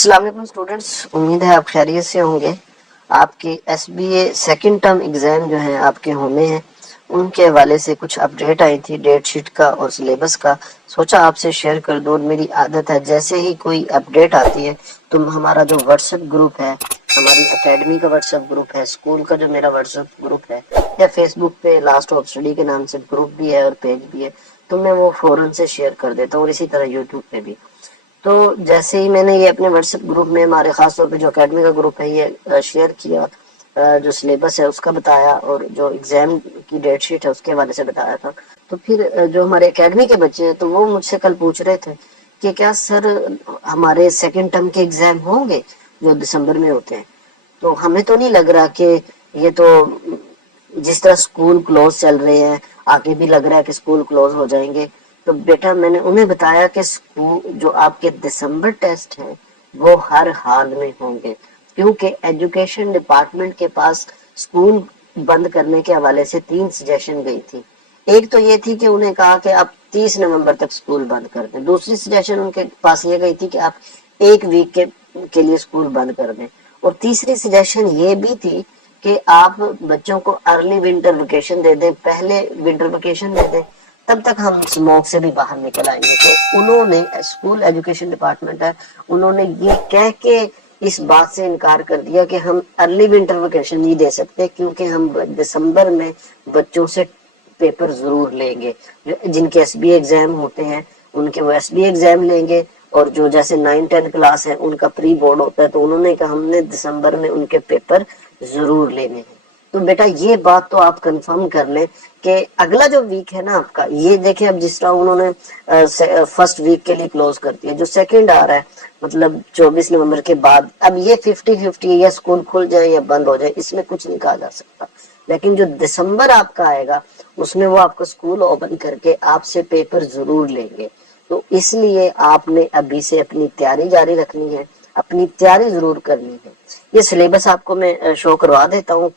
السلام علیکم اسٹوڈینٹس، امید ہے آپ خیریت سے ہوں گے۔ آپ کی S B a second term exam جو ہیں آپ کے ہونے ہیں، ان کے حوالے سے کچھ اپڈیٹ آئی تھی ڈیٹ شیٹ کا اور سلیبس کا، سوچا آپ سے شیئر کر دوں۔ میری عادت ہے جیسے ہی کوئی اپڈیٹ آتی ہے تو ہمارا جو واٹس ایپ گروپ ہے، ہماری اکیڈمی کا واٹس ایپ گروپ ہے، اسکول کا جو میرا واٹس ایپ گروپ ہے، یا فیس بک پہ لاسٹ آف اسٹڈی کے نام سے گروپ بھی ہے اور پیج بھی ہے، تو میں وہ فوراً سے شیئر کر دیتا ہوں، اور اسی طرح یوٹیوب پہ بھی۔ تو جیسے ہی میں نے یہ اپنے واٹس ایپ گروپ میں ہمارے خاص طور پہ جو اکیڈمی کا گروپ ہے یہ شیئر کیا، جو سلیبس ہے اس کا بتایا اور جو ایگزام کی ڈیٹ شیٹ ہے اس کے حوالے سے بتایا تھا، تو پھر جو ہمارے اکیڈمی کے بچے ہیں تو وہ مجھ سے کل پوچھ رہے تھے کہ کیا سر ہمارے سیکنڈ ٹرم کے ایگزام ہوں گے جو دسمبر میں ہوتے ہیں؟ تو ہمیں تو نہیں لگ رہا کہ یہ تو جس طرح اسکول کلوز چل رہے ہیں آگے بھی لگ رہا ہے کہ اسکول کلوز ہو جائیں گے۔ تو بیٹا میں نے انہیں بتایا کہ جو آپ کے دسمبر ٹیسٹ ہیں وہ ہر حال میں ہوں گے، کیونکہ ایجوکیشن ڈپارٹمنٹ کے پاس اسکول بند کرنے کے حوالے سے 3 سجیشن گئی تھی۔ ایک تو یہ تھی کہ انہیں کہا کہ آپ 30 نومبر تک اسکول بند کر دیں، دوسری سجیشن ان کے پاس یہ گئی تھی کہ آپ 1 ویک کے لیے اسکول بند کر دیں، اور تیسری سجیشن یہ بھی تھی کہ آپ بچوں کو ارلی ونٹر ویکیشن دے دیں، پہلے ونٹر ویکیشن دے دیں، تب تک ہم اسموک سے بھی باہر نکل آئیں گے۔ تو انہوں نے اسکول ایجوکیشن ڈپارٹمنٹ ہے، انہوں نے یہ کہہ کے اس بات سے انکار کر دیا کہ ہم ارلی ونٹر ویکیشن نہیں دے سکتے، کیونکہ ہم دسمبر میں بچوں سے پیپر ضرور لیں گے۔ جن کے ایس بی ایگزام ہوتے ہیں ان کے وہ ایس بی ایگزام لیں گے، اور جو جیسے 9-10 کلاس ہے ان کا پری بورڈ ہوتا ہے، تو انہوں نے کہا ہم نے دسمبر میں ان کے پیپر ضرور لینے ہیں۔ تو بیٹا یہ بات تو آپ کنفرم کر لیں کہ اگلا جو ویک ہے نا آپ کا، یہ دیکھیں اب جس طرح انہوں نے فرسٹ ویک کے لیے کلوز کر دیا، جو سیکنڈ آ رہا ہے مطلب 24 نومبر کے بعد، اب یہ 50-50 یا اسکول کھل جائے یا بند ہو جائے، اس میں کچھ نہیں کہا جا سکتا، لیکن جو دسمبر آپ کا آئے گا اس میں وہ آپ کو اسکول اوپن کر کے آپ سے پیپر ضرور لیں گے۔ تو اس لیے آپ نے ابھی سے اپنی تیاری جاری رکھنی ہے، اپنی تیاری ضرور کرنی ہے۔ یہ سلیبس آپ کو میں شو کروا دیتا ہوں،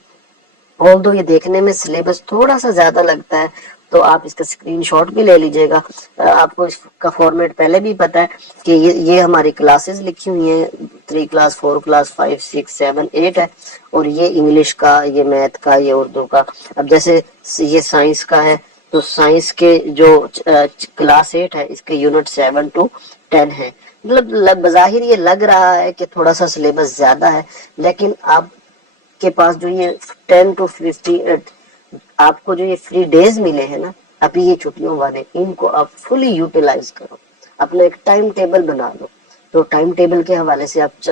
یہ دیکھنے میں سلیبس تھوڑا سا زیادہ لگتا ہے، تو آپ اس کا اسکرین شاٹ بھی لے لیجئے گا۔ آپ کو اس کا فارمیٹ پہلے بھی پتا ہے کہ یہ ہماری کلاسز لکھی ہوئی ہیں، 3 کلاس 4 کلاس 5 6 7 8 ہے، اور یہ انگلش کا، یہ میتھ کا، یہ اردو کا۔ اب جیسے یہ سائنس کا ہے تو سائنس کے جو کلاس 8 ہے اس کے یونٹ 7 to 10 ہے۔ مطلب بظاہر یہ لگ رہا ہے کہ تھوڑا سا سلیبس زیادہ ہے، لیکن آپ کے پاس جو یہ 10 to 15 آپ کو جو یہ فری ڈیز ملے ہیں نا ابھی یہ چھٹیوں والے، ان کو آپ فلی یوٹیلائز کرو، اپنا ایک ٹائم ٹیبل بنا لو۔ تو ٹائم ٹیبل کے حوالے سے آپ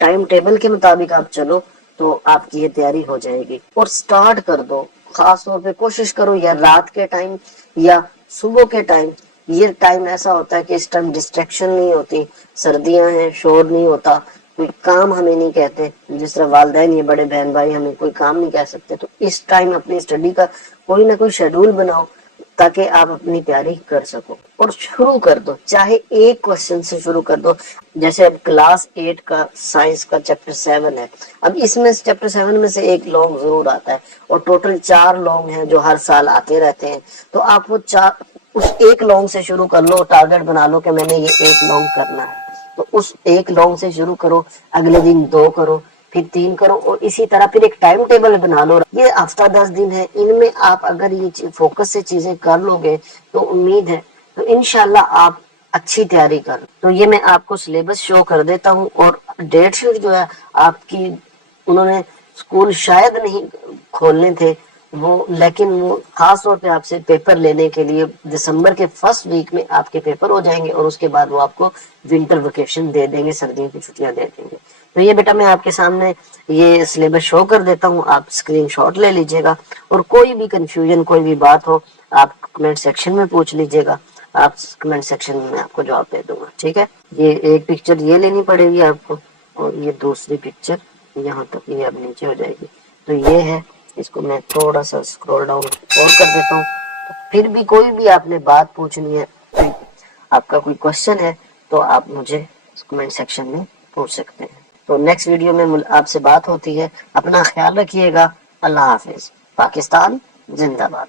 ٹائم ٹیبل کے مطابق آپ چلو تو آپ کی یہ تیاری ہو جائے گی، اور سٹارٹ کر دو۔ خاص طور پہ کوشش کرو یا رات کے ٹائم یا صبح کے ٹائم، یہ ٹائم ایسا ہوتا ہے کہ اس ٹائم ڈسٹریکشن نہیں ہوتی، سردیاں ہیں، شور نہیں ہوتا، کوئی کام ہمیں نہیں کہتے، جس طرح والدین یا بڑے بہن بھائی ہمیں کوئی کام نہیں کہہ سکتے۔ تو اس ٹائم اپنی اسٹڈی کا کوئی نہ کوئی شیڈول بناؤ تاکہ آپ اپنی تیاری کر سکو، اور شروع کر دو، چاہے ایک کوشچن سے شروع کر دو۔ جیسے اب کلاس 8 کا سائنس کا چیپٹر 7 ہے، اب اس میں چیپٹر 7 میں سے ایک لانگ ضرور آتا ہے، اور ٹوٹل 4 لانگ ہیں جو ہر سال آتے رہتے ہیں۔ تو آپ وہ اس ایک لانگ سے شروع کر لو، ٹارگٹ بنا لو کہ میں نے یہ ایک لانگ کرنا ہے، تو اس ایک لانگ سے شروع کرو، اگلے دن 2 کرو، پھر 3 کرو، اور اسی طرح پھر ایک ٹائم ٹیبل بنا لو۔ یہ ہفتہ 10 دن ہے، ان میں آپ اگر یہ فوکس سے چیزیں کر لو گے تو امید ہے تو انشاءاللہ آپ اچھی تیاری کر۔ تو یہ میں آپ کو سلیبس شو کر دیتا ہوں، اور ڈیٹ شیٹ جو ہے آپ کی انہوں نے اسکول شاید نہیں کھولنے تھے وہ، لیکن وہ خاص طور پہ آپ سے پیپر لینے کے لیے دسمبر کے فرسٹ ویک میں آپ کے پیپر ہو جائیں گے، اور اس کے بعد وہ آپ کو ونٹر ویکیشن دے دیں گے، سردیوں کی چھٹیاں دے دیں گے۔ تو یہ بیٹا میں آپ کے سامنے یہ سلیبس شو کر دیتا ہوں، آپ اسکرین شاٹ لے لیجئے گا، اور کوئی بھی کنفیوژن کوئی بھی بات ہو آپ کمنٹ سیکشن میں پوچھ لیجئے گا، آپ کمنٹ سیکشن میں آپ کو جواب دے دوں گا، ٹھیک ہے۔ یہ ایک پکچر یہ لینی پڑے گی آپ کو، اور یہ دوسری پکچر یہاں تک، یہ اب نیچے ہو جائے گی۔ تو یہ ہے، اس کو میں تھوڑا سا اسکرول ڈاؤن اور کر دیتا ہوں۔ تو پھر بھی کوئی بھی آپ نے بات پوچھنی ہے، آپ کا کوئی کوشچن ہے تو آپ مجھے کمنٹ سیکشن میں پوچھ سکتے ہیں۔ تو نیکسٹ ویڈیو میں آپ سے بات ہوتی ہے، اپنا خیال رکھیے گا، اللہ حافظ، پاکستان زندہ باد۔